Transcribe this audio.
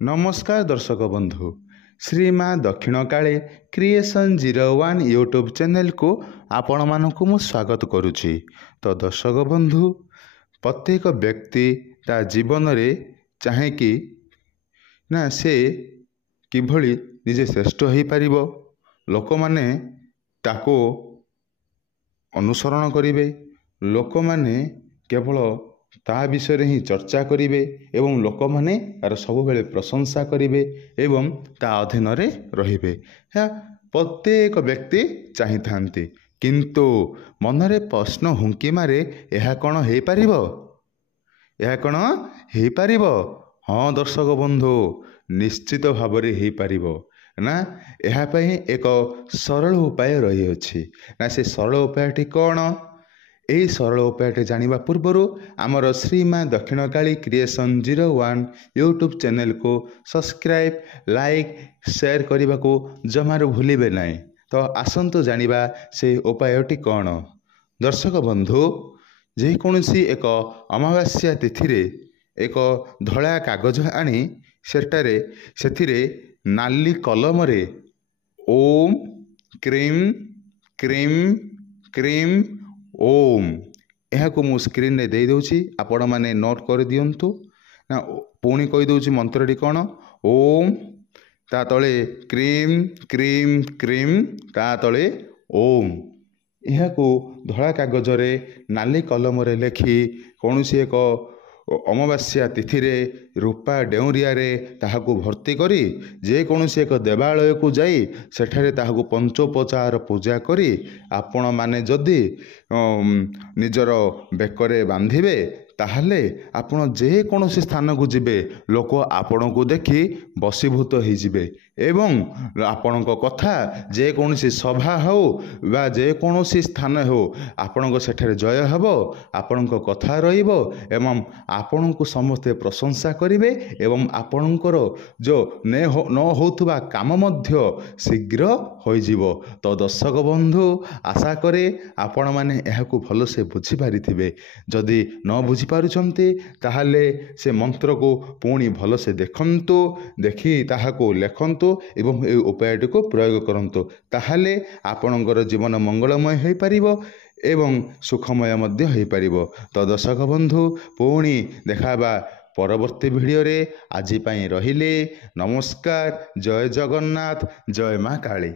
नमस्कार दर्शक बंधु, श्री माँ दक्षिण काली क्रिएशन 01 यूट्यूब चैनल को आपण मानक मु स्वागत करुच्ची। तो दर्शक बंधु, प्रत्येक व्यक्ति ता जीवन रे चाहे कि ना से किभली निजे श्रेष्ठ हो पारिबो, लोक माने ताको अनुसरण करिवे, लोक माने केवल ता विषय ही चर्चा करिवे एवं लोक माने तार सब बेले प्रशंसा करिवे एवं ता अधीन रे रहिबे। प्रत्येक व्यक्ति चाहि थांती, किंतु मनरे प्रश्न हुंकी मारे यह कौन हो पारिबो, यह कौन हो पारिबो? हाँ दर्शक बंधु, निश्चित भाव रे हो पारिबो ना। यह पई एक सरल उपाय रही अछि ना। से सरल उपायटी कौन? यही सरल उपायटे जानिबा पूर्वरु आमर श्री माँ दक्षिण काली क्रिएशन 01 यूट्यूब चैनल को सब्सक्राइब, लाइक, शेयर करने को जमार भूलिबे नहीं। तो आसंतु जानिबा से उपायटी कौन। दर्शक बंधु, जेकोसी एक अमावास्या तिथि रे एक धला कागज आनी सेटारे सेथिरे नाली कलम रे ओम क्रीम क्रीम क्रीम ओम यह को मु स्क्रीन रे दे दउची, आपण माने नोट कर दियंतु ना। पुणी कहि दउची मंत्रटी कौन? ओम ता तले क्रीम क्रीम क्रीम ता तले ओम। यह को धला कागज रे नाली कलम रे लेखि कौनसी एक अमावास्या तिथि रे रूपा डेउरिया रे ताहाकु भर्ती करी जेकोसी एक देवालय को जाई सेठारे ताहाकु पंचोपचार पूजा करी आपण माने जदि निजर बेकरे बांधिबे ताहले आपण जेकोसी स्थान को जिबे लोक आपण को देखि बसीभूत हो जिबे एवं आपण कथा जेकोसी सभा हो बा जेकोसी स्थान हो आपण सेठारे जय हेबो, आपण कथा रहिबो एवं आपण को समस्ते प्रशंसा करिवे एवं आपणकर जो न होथुबा काम मध्य शीघ्र हो जिवो। तो दर्शक बंधु, आशा करे आपण माने एहाकु भल से बुझी पारिथिबे। जदि न बुझी पारुछंती ताहाले से मंत्र को पुणी भल से देखंतु, देखि ताहाकु लेखंतु एवं ए उपायटी को प्रयोग करंतु। ताहाले आपणकर जीवन मंगलमय हो पारिबो एवं सुखमय मध्य हो पारिबो। तो दर्शक बंधु, पुणी देखाबा परवर्ती वीडियो रे। आज पाई रहिले नमस्कार। जय जगन्नाथ, जय माँ काली।